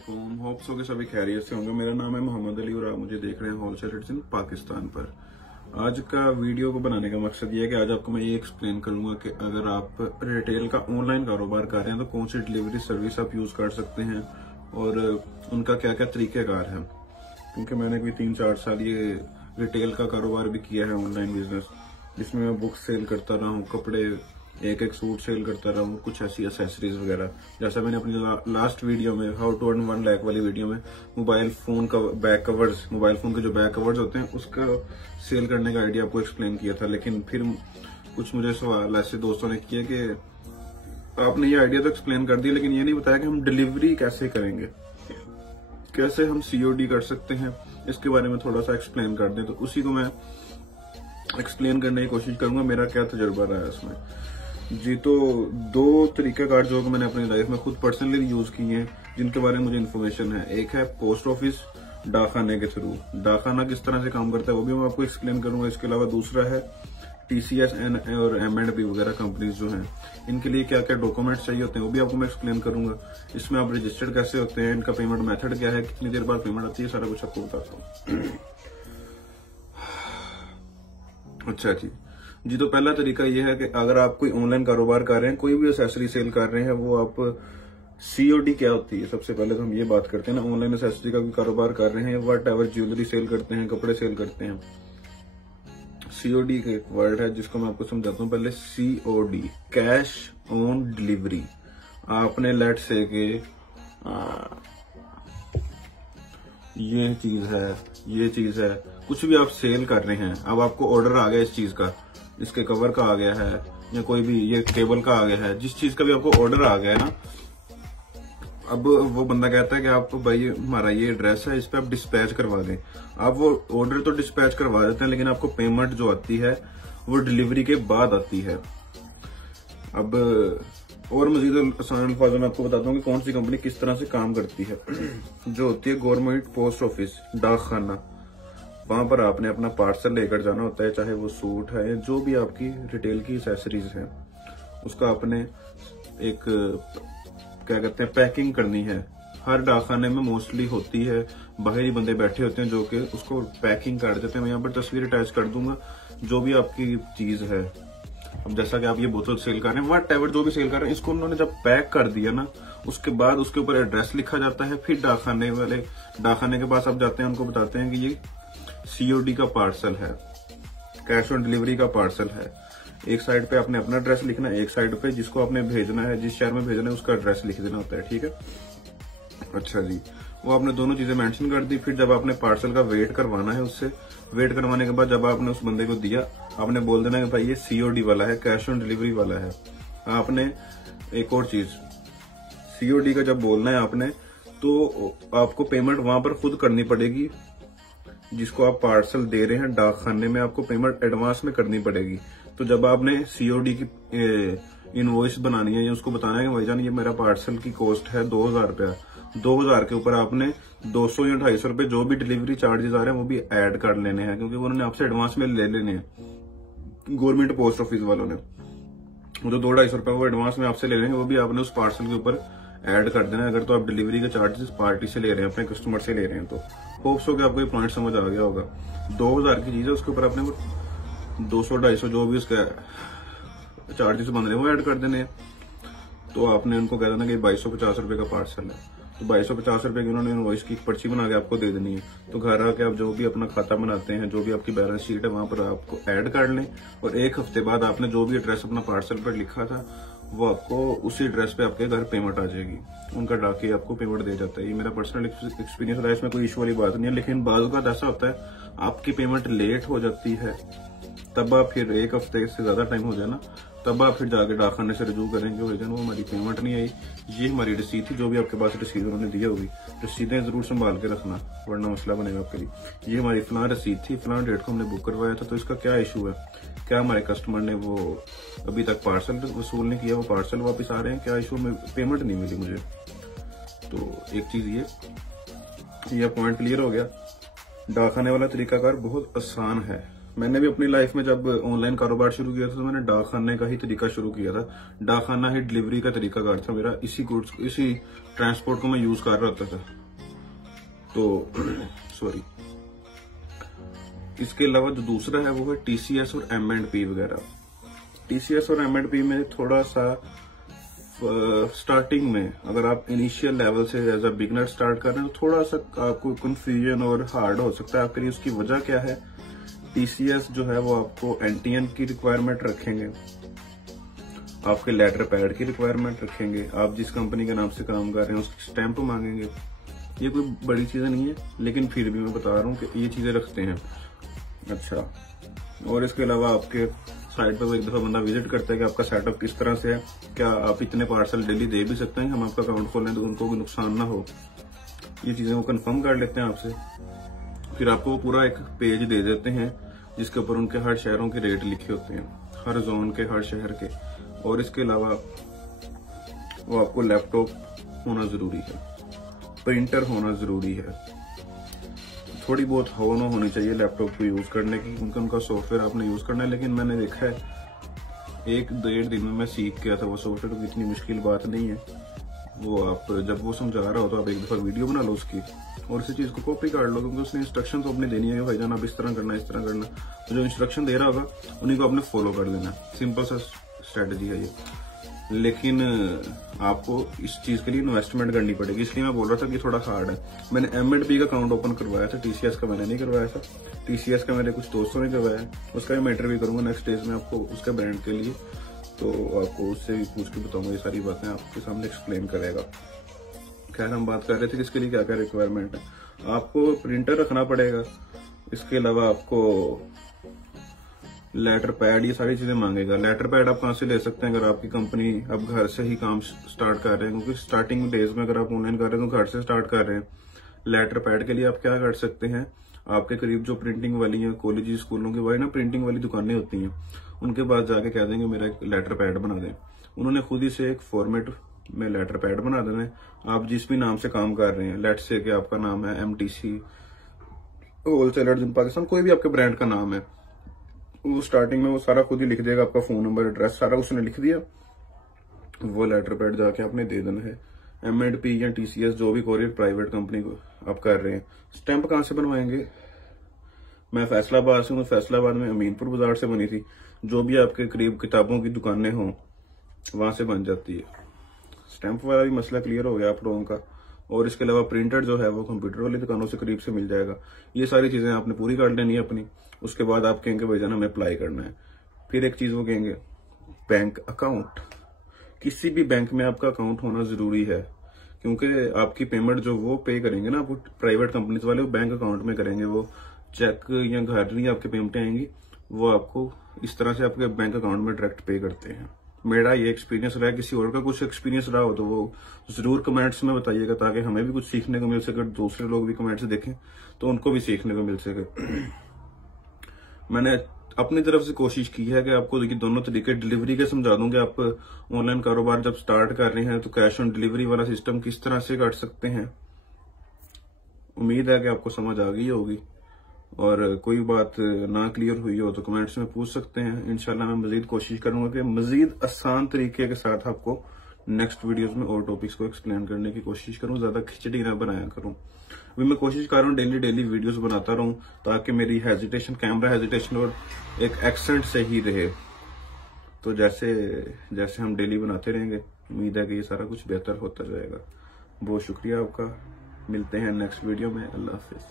अस्सलामुअलैकुम। Hope so के सभी खैरियत से होंगे। मेरा नाम है मोहम्मद अली और आप मुझे देख रहे हैं होलसेल रेट्स इन पाकिस्तान पर। आज का वीडियो को बनाने का मकसद ये है कि आज आपको मैं ये एक्सप्लेन करूंगा कि अगर आप रिटेल का ऑनलाइन कारोबार कर रहे हैं तो कौन सी डिलीवरी सर्विस आप यूज कर सकते हैं और उनका क्या क्या तरीकेकार है। क्योंकि मैंने कोई 3-4 साल ये रिटेल का कारोबार भी किया है, ऑनलाइन बिजनेस, जिसमें मैं बुक सेल करता रहा हूँ, कपड़े एक सूट सेल करता रहा हूँ, कुछ ऐसी एसेसरीज वगैरह। जैसा मैंने अपनी लास्ट वीडियो में हाउ टू अर्न 1 लाख वाली वीडियो में मोबाइल फोन का बैक कवर्स, मोबाइल फोन के जो बैक कवर्स होते हैं उसका सेल करने का आइडिया आपको एक्सप्लेन किया था। लेकिन फिर कुछ मुझे सवाल ऐसे दोस्तों ने किए कि आपने ये आइडिया तो एक्सप्लेन कर दिया लेकिन ये नहीं बताया कि हम डिलीवरी कैसे करेंगे, कैसे हम COD कर सकते हैं, इसके बारे में थोड़ा सा एक्सप्लेन कर दें। तो उसी को मैं एक्सप्लेन करने की कोशिश करूंगा, मेरा क्या तजुर्बा रहा है इसमें जी। तो 2 तरीकाकार जो मैंने अपनी लाइफ में खुद पर्सनली यूज किए हैं, जिनके बारे में मुझे इन्फॉर्मेशन है। एक है पोस्ट ऑफिस, डाकखाने के थ्रू डाकखाना किस तरह से काम करता है वो भी मैं आपको एक्सप्लेन करूंगा। इसके अलावा दूसरा है TCS और M&B वगैरह कंपनीज जो हैं, इनके लिए क्या क्या डॉक्यूमेंट्स चाहिए होते हैं वो भी आपको मैं एक्सप्लेन करूंगा। इसमें आप रजिस्टर्ड कैसे होते हैं, इनका पेमेंट मेथड क्या है, कितनी देर बाद पेमेंट आती है, सारा कुछ आपको बताता हूँ। अच्छा जी, तो पहला तरीका ये है कि अगर आप कोई ऑनलाइन कारोबार कर रहे हैं, कोई भी एक्सेसरी सेल कर रहे हैं, वो आप COD क्या होती है सबसे पहले तो हम ये बात करते हैं ना। ऑनलाइन एक्सेसरी का भी कारोबार कर रहे हैं, वट एवर ज्वेलरी सेल करते हैं, कपड़े सेल करते हैं, COD का एक वर्ड है जिसको मैं आपको समझाता हूँ। पहले COD, कैश ऑन डिलीवरी। आपने लेट से के ये चीज है, कुछ भी आप सेल कर रहे हैं, अब आपको ऑर्डर आ गया इस चीज का, इसके कवर का आ गया है या कोई भी ये टेबल का आ गया है, जिस चीज का भी आपको ऑर्डर आ गया है ना, अब वो बंदा कहता है कि आप भाई हमारा ये एड्रेस है, इस पे आप डिस्पैच करवा दें। आप वो ऑर्डर तो डिस्पैच करवा देते हैं लेकिन आपको पेमेंट जो आती है वो डिलीवरी के बाद आती है। अब और मजीद आसान अल्फाजों में आपको बताता हूँ कि कौन सी कंपनी किस तरह से काम करती है। जो होती है गवर्नमेंट पोस्ट ऑफिस, डाकखाना, वहां पर आपने अपना पार्सल लेकर जाना होता है, चाहे वो सूट है, जो भी आपकी रिटेल की एक्सेसरीज है, उसका आपने एक क्या कहते हैं पैकिंग करनी है। हर डाकखाने में मोस्टली होती है, बाहरी बंदे बैठे होते हैं जो कि उसको पैकिंग कर देते हैं। मैं यहाँ पर तस्वीर अटैच कर दूंगा, जो भी आपकी चीज है। अब जैसा कि आप ये बोतल सेल कर रहे हैं, वट एवर जो भी सेल कर रहे हैं, इसको उन्होंने जब पैक कर दिया ना, उसके बाद उसके ऊपर एड्रेस लिखा जाता है। फिर डाकखाने के पास आप जाते हैं, उनको बताते हैं कि ये COD का पार्सल है, कैश ऑन डिलीवरी का पार्सल है। एक साइड पे आपने अपना एड्रेस लिखना है, एक साइड पे जिसको आपने भेजना है, जिस शहर में भेजना है, उसका एड्रेस लिख देना होता है। ठीक है, अच्छा जी, वो आपने दोनों चीजें मेंशन कर दी। फिर जब आपने पार्सल का वेट करवाना है, उससे वेट करवाने के बाद जब आपने उस बंदे को दिया, आपने बोल देना कि भाई ये COD वाला है, कैश ऑन डिलीवरी वाला है। आपने एक और चीज, COD का जब बोलना है आपने, तो आपको पेमेंट वहां पर खुद करनी पड़ेगी। जिसको आप पार्सल दे रहे हैं डाकखाने में, आपको पेमेंट एडवांस में करनी पड़ेगी। तो जब आपने COD की इनवॉइस बनानी है या उसको बताना है कि भाईजान ये मेरा पार्सल की कॉस्ट है 2000 रुपया, 2000 के ऊपर आपने 200 या 250 रुपए जो भी डिलीवरी चार्जेस आ रहे हैं वो भी ऐड कर लेने हैं, क्योंकि उन्होंने आपसे एडवांस में ले लेने हैं। गवर्नमेंट पोस्ट ऑफिस वालों ने वो तो 200-250 रुपए वो एडवांस में आपसे ले लेंगे, वो भी आपने उस पार्सल के ऊपर ऐड कर देना है। अगर तो आप डिलीवरी के चार्जेस पार्टी से ले रहे हैं, अपने कस्टमर से ले रहे हैं, तो होप्स हो कि आपको ये पॉइंट समझ आ गया होगा। 2000 की चीज है, उसके ऊपर आपने 200-250 जो भी उसका चार्जेस बन रहे हैं वो ऐड कर देने हैं। तो आपने उनको कह देना कि 2250 रुपए का पार्सल है, तो 2250 रुपए की उन्होंने इनवॉइस की पर्ची बना के आपको दे देनी है। तो घर आके आप जो भी अपना खाता बनाते हैं, जो भी आपकी बैलेंस शीट है, वहां पर आपको ऐड कर लें। और 1 हफ्ते बाद आपने जो भी एड्रेस अपना पार्सल पर लिखा था, वो आपको उसी एड्रेस पे आपके घर पेमेंट आ जाएगी। उनका डाके आपको पेमेंट दे जाता है। ये मेरा पर्सनल एक्सपीरियंस रहा है, इसमें कोई इशू वाली बात नहीं है। लेकिन बाज़ बात ऐसा होता है आपकी पेमेंट लेट हो जाती है, तब आप फिर 1 हफ्ते से ज्यादा टाइम हो जाए ना, तब आप फिर जाके डाकखाने से रजू करेंगे, वो हमारी पेमेंट नहीं आई, ये हमारी रसीद थी। जो भी आपके पास रसीद उन्होंने दी होगी, रसीदें जरूर संभाल के रखना, वरना मसला बनेगा आपके लिए। ये हमारी फलां रसीद थी, फलां डेट को हमने बुक करवाया था, तो इसका क्या इशू है, क्या हमारे कस्टमर ने वो अभी तक पार्सल वसूल नहीं किया, वो पार्सल वापस आ रहे हैं, क्या इशू में पेमेंट नहीं मिली मुझे। तो एक चीज ये पॉइंट क्लियर हो गया। डाकखाने वाला तरीकाकार बहुत आसान है, मैंने भी अपनी लाइफ में जब ऑनलाइन कारोबार शुरू किया था तो मैंने डाक खाने का ही तरीका शुरू किया था। डाक खाना ही डिलीवरी का तरीका कार था मेरा। इसी गुड्स, इसी ट्रांसपोर्ट को मैं यूज कर रहा था। तो सॉरी, इसके अलावा जो दूसरा है वो है TCS और M&P वगैरह। TCS और M&P में थोड़ा सा स्टार्टिंग में अगर आप इनिशियल लेवल से एज अ बिगनर स्टार्ट कर रहे हैं तो थोड़ा सा आपको कंफ्यूजन और हार्ड हो सकता है आपके लिए। उसकी वजह क्या है? TCS जो है वो आपको NTN की रिक्वायरमेंट रखेंगे, आपके लेटर पैड की रिक्वायरमेंट रखेंगे, आप जिस कंपनी के नाम से काम कर रहे हैं उसकी स्टैंप मांगेंगे। ये कोई बड़ी चीजें नहीं है, लेकिन फिर भी मैं बता रहा हूँ कि ये चीजें रखते हैं। अच्छा, और इसके अलावा आपके साइट पर एक दफा बंदा विजिट करता है कि आपका सेटअप किस तरह से है, क्या आप इतने पार्सल डेली दे भी सकते हैं, हम आपका अकाउंट खोलें तो उनको भी नुकसान ना हो। ये चीजें वो कंफर्म कर लेते हैं आपसे। फिर आपको पूरा एक पेज दे देते हैं जिसके ऊपर उनके हर शहरों के रेट लिखे होते हैं, हर जोन के, हर शहर के। और इसके अलावा वो आपको लैपटॉप होना जरूरी है, प्रिंटर होना जरूरी है, थोड़ी बहुत हो ना होनी चाहिए लैपटॉप को यूज करने की, उनका सॉफ्टवेयर आपने यूज करना है। लेकिन मैंने देखा है 1-1.5 दिन में मैं सीख गया था वो सॉफ्टवेयर, तो इतनी मुश्किल बात नहीं है। वो आप जब वो समझा रहा हो तो आप एक दफा वीडियो बना लो उसकी और उसी चीज को कॉपी कर लो, क्योंकि उसने इंस्ट्रक्शन तो अपने देनी है, भाईजान आप इस तरह करना, इस तरह करना। तो जो इंस्ट्रक्शन दे रहा होगा उन्हीं को आपने फॉलो कर लेना। सिंपल सा स्ट्रेटेजी है ये, लेकिन आपको इस चीज के लिए इन्वेस्टमेंट करनी पड़ेगी। इसलिए मैं बोल रहा था कि थोड़ा हार्ड है। मैंने M&P का अकाउंट ओपन करवाया था, TCS का मैंने नहीं करवाया था। TCS का मेरे कुछ दोस्तों ने करवाया, उसका भी मैं इंटरव्यू करूंगा नेक्स्ट डेज में आपको उसके ब्रांड के लिए, तो आपको उससे भी पूछ के बताऊंगा। ये सारी बातें आपके सामने एक्सप्लेन करेगा। खैर, हम बात कर रहे थे कि इसके लिए क्या क्या रिक्वायरमेंट है। आपको प्रिंटर रखना पड़ेगा, इसके अलावा आपको लेटर पैड, ये सारी चीजें मांगेगा। लेटर पैड आप कहां से ले सकते हैं? अगर आपकी कंपनी अब घर से ही काम स्टार्ट कर रहे हैं, क्योंकि स्टार्टिंग डेज में अगर आप ऑनलाइन कर रहे हैं तो घर से स्टार्ट कर रहे हैं। लेटर पैड के लिए आप क्या कर सकते हैं, आपके करीब जो प्रिंटिंग वाली है, कॉलेज स्कूलों की वही ना प्रिंटिंग वाली दुकानें होती हैं, उनके पास जाके कह देंगे मेरा एक लेटर पैड बना दें। उन्होंने खुद ही से एक फॉर्मेट में लेटर पैड बना देना है। आप जिस भी नाम से काम कर रहे हैं, लेट्स से कि आपका नाम है MTC होलसेलर्स इन पाकिस्तान, कोई भी आपके ब्रांड का नाम है, वो स्टार्टिंग में वो सारा खुद ही लिख देगा, आपका फोन नंबर, एड्रेस सारा उसने लिख दिया। वो लेटर पैड जाके आपने दे देना है। M&P या TCS जो भी कोरियर प्राइवेट कंपनी को आप कर रहे हैं, स्टैंप कहां से बनवाएंगे? मैं फैसलाबाद से हूँ, फैसलाबाद में अमीनपुर बाजार से बनी थी। जो भी आपके करीब किताबों की दुकानें हों वहां से बन जाती है। स्टैंप वाला भी मसला क्लियर हो गया आप लोगों का। और इसके अलावा प्रिंटर जो है वो कंप्यूटर वाली दुकानों से करीब से मिल जाएगा। ये सारी चीजें आपने पूरी कर लेनी है अपनी। उसके बाद आप कहेंगे भाईजान हमें अप्लाई करना है। फिर एक चीज वो कहेंगे बैंक अकाउंट। किसी भी बैंक में आपका अकाउंट होना जरूरी है, क्योंकि आपकी पेमेंट जो वो पे करेंगे ना, वो प्राइवेट कंपनीज वाले वो बैंक अकाउंट में करेंगे। वो चेक या घर नहीं आपकी पेमेंटें आएंगी, वो आपको इस तरह से आपके बैंक अकाउंट में डायरेक्ट पे करते हैं। मेरा ये एक्सपीरियंस रहा है। किसी और का कुछ एक्सपीरियंस रहा हो तो वो जरूर कमेंट्स में बताइएगा, ताकि हमें भी कुछ सीखने को मिल सके, दूसरे लोग भी कमेंट्स देखें तो उनको भी सीखने को मिल सके। मैंने अपनी तरफ से कोशिश की है कि आपको देखिए दोनों तरीके डिलीवरी के समझा दूं कि आप ऑनलाइन कारोबार जब स्टार्ट कर रहे हैं तो कैश ऑन डिलीवरी वाला सिस्टम किस तरह से कर सकते हैं। उम्मीद है कि आपको समझ आ गई होगी, और कोई बात ना क्लियर हुई हो तो कमेंट्स में पूछ सकते हैं। इंशाल्लाह मैं मजीद कोशिश करूंगा कि मजीद आसान तरीके के साथ आपको नेक्स्ट वीडियोस में और टॉपिक्स को एक्सप्लेन करने की कोशिश करूं, ज्यादा खिचड़ी ना बनाया करूं। अभी मैं कोशिश कर रहा हूं डेली वीडियोस बनाता रहूं, ताकि मेरी हेजिटेशन, कैमरा हेजिटेशन और एक एक्सेंट सही रहे। तो जैसे जैसे हम डेली बनाते रहेंगे, उम्मीद है कि ये सारा कुछ बेहतर होता जाएगा। बहुत शुक्रिया आपका। मिलते हैं नेक्स्ट वीडियो में। अल्लाह हाफिज।